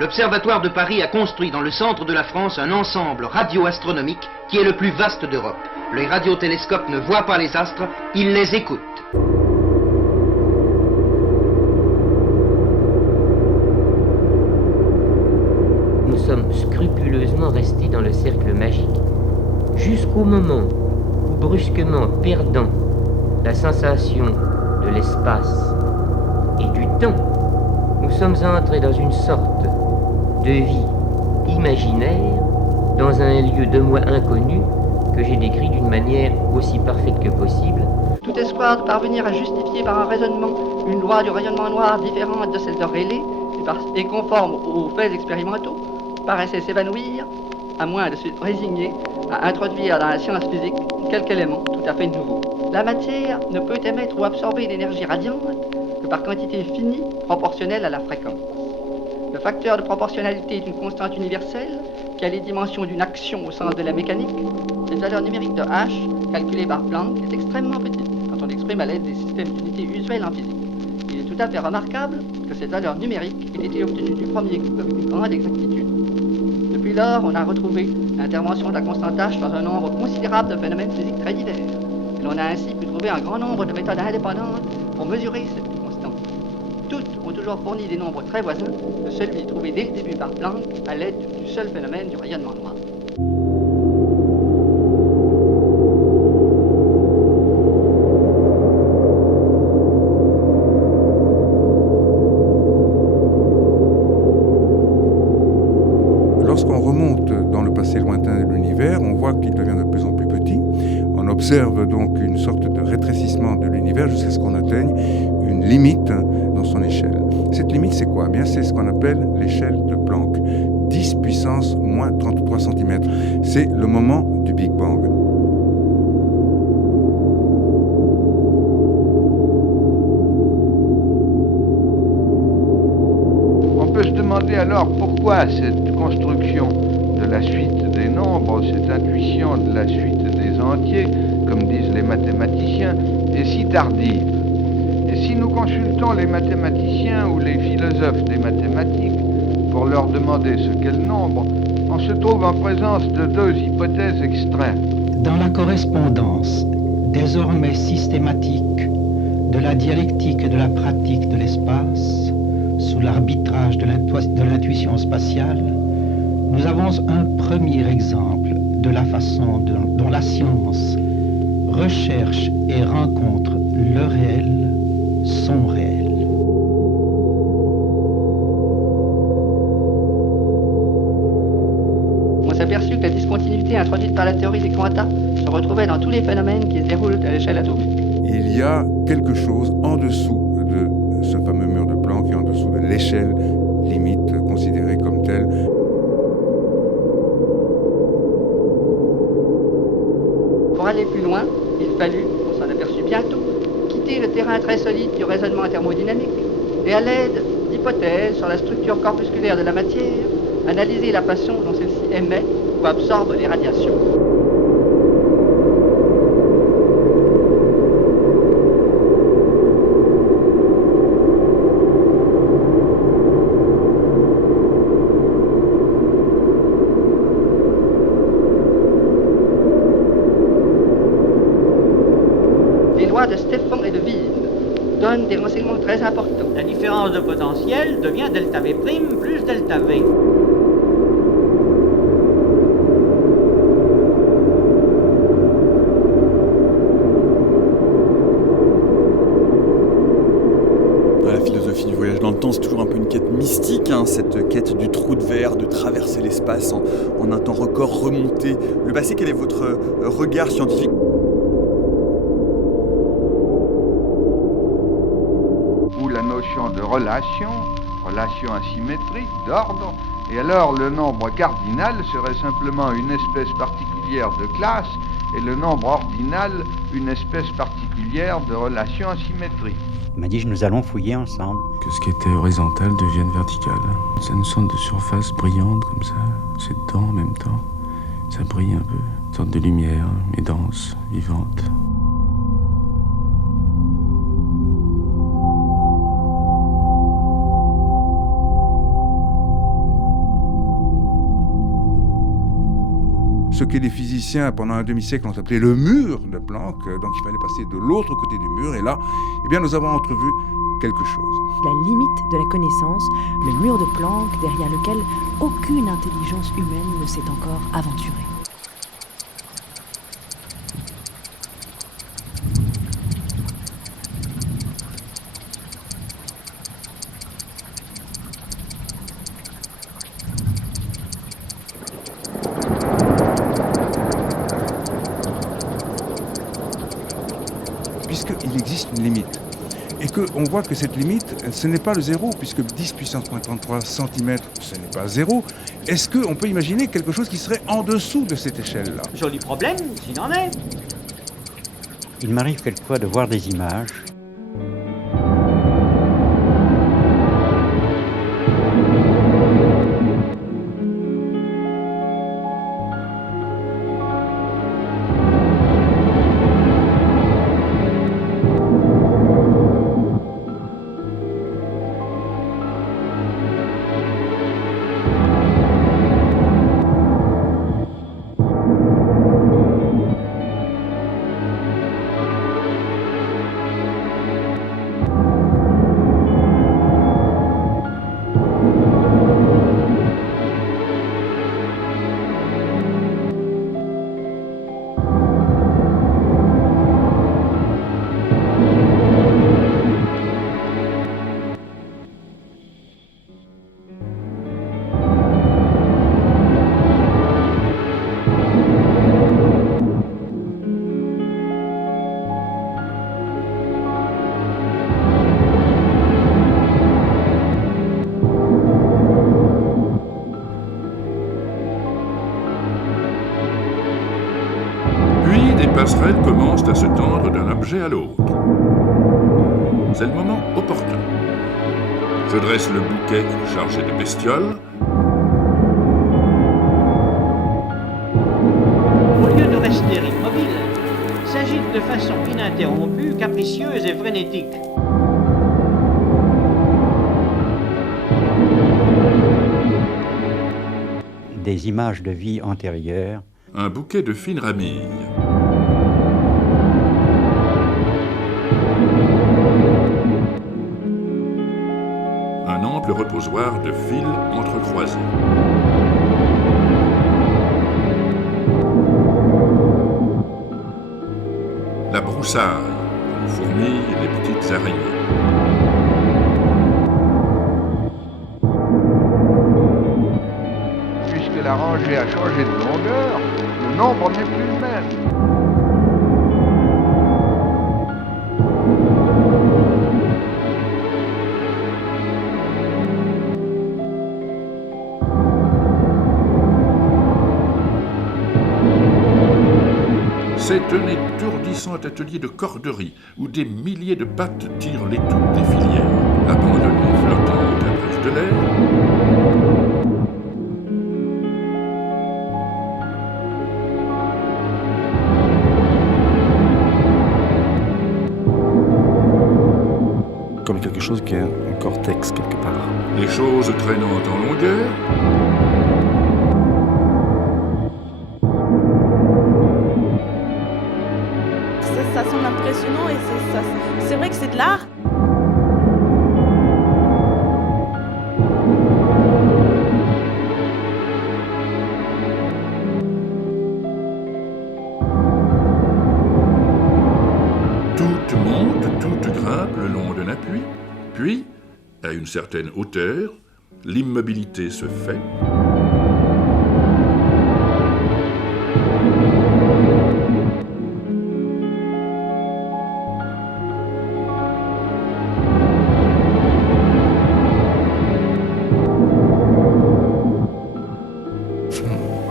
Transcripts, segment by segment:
L'Observatoire de Paris a construit dans le centre de la France un ensemble radio-astronomique qui est le plus vaste d'Europe. Les radiotélescopes ne voient pas les astres, ils les écoutent. Nous sommes scrupuleusement restés dans le cercle magique, jusqu'au moment où, brusquement perdant la sensation de l'espace et du temps, nous sommes entrés dans une sorte de vie imaginaire dans un lieu de moi inconnu que j'ai décrit d'une manière aussi parfaite que possible. Tout espoir de parvenir à justifier par un raisonnement une loi du rayonnement noir différente de celle de Rayleigh et conforme aux faits expérimentaux paraissait s'évanouir, à moins de se résigner à introduire dans la science physique quelque élément tout à fait nouveau. La matière ne peut émettre ou absorber l'énergie radiante que par quantité finie proportionnelle à la fréquence. Le facteur de proportionnalité est une constante universelle qui a les dimensions d'une action au sens de la mécanique. Cette valeur numérique de H, calculée par Planck, est extrêmement petite quand on l'exprime à l'aide des systèmes d'unités usuels en physique. Il est tout à fait remarquable que cette valeur numérique ait été obtenue du premier coup avec une grande exactitude. Depuis lors, on a retrouvé l'intervention de la constante H dans un nombre considérable de phénomènes physiques très divers. Et l'on a ainsi pu trouver un grand nombre de méthodes indépendantes pour mesurer cette constante. Toutes ont toujours fourni des nombres très voisins de celui trouvé dès le début par Planck à l'aide du seul phénomène du rayonnement noir. Lorsqu'on remonte dans le passé lointain de l'univers, on voit qu'il devient de plus en plus petit. On observe donc une sorte de rétrécissement de l'univers jusqu'à ce qu'on atteigne une limite dans son échelle. Cette limite, c'est quoi ? Bien, c'est ce qu'on appelle l'échelle de Planck, 10 puissance moins 33 cm. C'est le moment du Big Bang. On peut se demander alors pourquoi cette construction de la suite des nombres, cette intuition de la suite des entiers, comme disent les mathématiciens, est si tardive. Et si nous consultons les mathématiciens ou les philosophes des mathématiques pour leur demander ce qu'est le nombre, on se trouve en présence de deux hypothèses extrêmes. Dans la correspondance désormais systématique de la dialectique et de la pratique de l'espace, sous l'arbitrage de l'intuition spatiale, nous avons un premier exemple de la façon dont la science recherche et rencontre le réel, son réel. On s'est aperçu que la discontinuité introduite par la théorie des quanta se retrouvait dans tous les phénomènes qui se déroulent à l'échelle atomique. Il y a quelque chose en dessous de ce fameux mur de Planck et en dessous de l'échelle limite considérée comme telle. Pour aller plus loin, il fallut, on s'en aperçut bientôt, quitter le terrain très solide du raisonnement thermodynamique et à l'aide d'hypothèses sur la structure corpusculaire de la matière, analyser la façon dont celle-ci émet ou absorbe les radiations. Les lois de Stefan et de Wien donnent des renseignements très importants. La différence de potentiel devient delta V' plus delta V. La philosophie du voyage dans le temps, c'est toujours un peu une quête mystique, cette quête du trou de verre, de traverser l'espace en un temps record, remonter le passé. Quel est votre regard scientifique ? Ou la notion de relation asymétrique, d'ordre, et alors le nombre cardinal serait simplement une espèce particulière de classe, et le nombre ordinal, une espèce particulière de relation asymétrique. Il m'a dit, nous allons fouiller ensemble. Que ce qui était horizontal devienne vertical. C'est une sorte de surface brillante comme ça, c'est dedans en même temps. Ça brille un peu, une sorte de lumière, mais dense, vivante. ce que les physiciens, pendant un demi-siècle, ont appelé le mur de Planck. Donc il fallait passer de l'autre côté du mur. Et là, eh bien, nous avons entrevu quelque chose. La limite de la connaissance, le mur de Planck derrière lequel aucune intelligence humaine ne s'est encore aventurée. Puisqu'il existe une limite. Et qu'on voit que cette limite, ce n'est pas le zéro, puisque 10 puissance moins 33 cm, ce n'est pas zéro. Est-ce qu'on peut imaginer quelque chose qui serait en dessous de cette échelle-là? Joli problème, s'il en est. Il m'arrive quelquefois de voir des images. passerelles commencent à se tendre d'un objet à l'autre. C'est le moment opportun. Je dresse le bouquet chargé de bestioles. Au lieu de rester immobile, s'agite de façon ininterrompue, capricieuse et frénétique. Des images de vie antérieure. Un bouquet de fines ramilles. Un ample reposoir de fils entrecroisés. La broussaille, où fourmillent les petites araignées. Puisque la rangée a changé de longueur, le nombre n'est plus le même. C'est un étourdissant atelier de corderie où des milliers de pattes tirent l'étoupe des filières, abandonnées flottant au caprice de l'air. Comme quelque chose qui est un cortex quelque part. Les choses traînant en longueur. Ça semble impressionnant et c'est vrai que c'est de l'art. Toute monte, toute grimpe le long d'un appui, puis, à une certaine hauteur, l'immobilité se fait.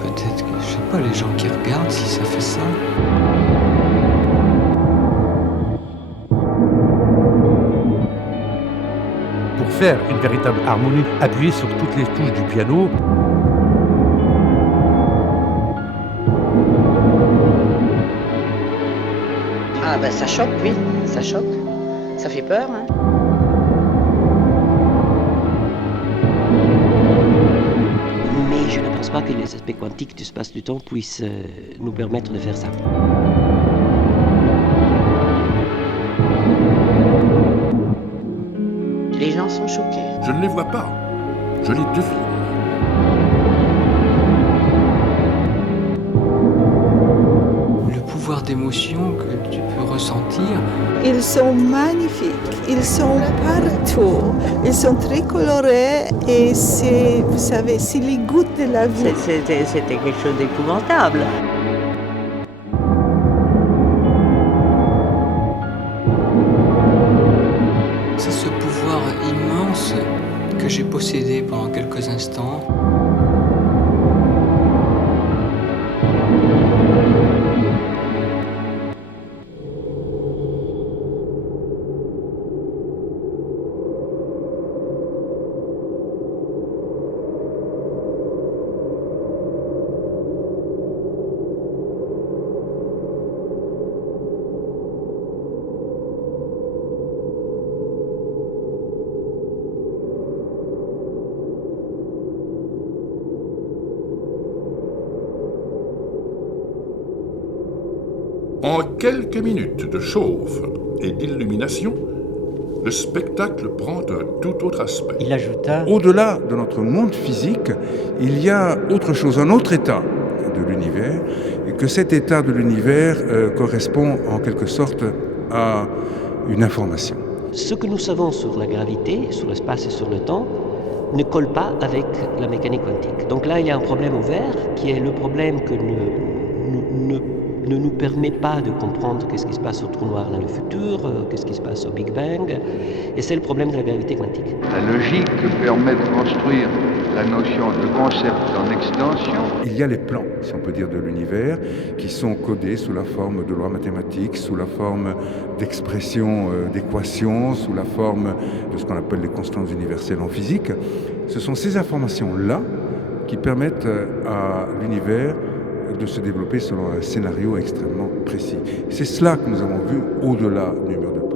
Peut-être que, je sais pas, les gens qui regardent, si ça fait ça. Pour faire une véritable harmonie, appuyer sur toutes les touches du piano. Ah ben ça choque, oui, ça choque. Ça fait peur, hein. Mais je ne pense pas que les aspects quantiques du espace du temps puissent nous permettre de faire ça. Les gens sont choqués. Je ne les vois pas, je les devine. Le pouvoir d'émotion que tu peux ressentir. Ils sont magnifiques, ils sont partout, ils sont très colorés et c'est, vous savez, c'est les gouttes de la vie. C'était quelque chose d'épouvantable. C'est ce pouvoir immense que j'ai possédé pendant quelques instants. En quelques minutes de chauffe et d'illumination, le spectacle prend un tout autre aspect. Il ajouta... Au-delà de notre monde physique, il y a autre chose, un autre état de l'univers, et que cet état de l'univers correspond en quelque sorte à une information. Ce que nous savons sur la gravité, sur l'espace et sur le temps, ne colle pas avec la mécanique quantique. Donc là, il y a un problème ouvert, qui est le problème que ne nous permet pas de comprendre qu'est-ce qui se passe au trou noir dans le futur, qu'est-ce qui se passe au Big Bang, et c'est le problème de la gravité quantique. La logique permet de construire la notion de concept en extension. Il y a les plans, si on peut dire, de l'univers, qui sont codés sous la forme de lois mathématiques, sous la forme d'expressions, d'équations, sous la forme de ce qu'on appelle les constantes universelles en physique. Ce sont ces informations-là qui permettent à l'univers de se développer selon un scénario extrêmement précis. C'est cela que nous avons vu au-delà du mur de Planck.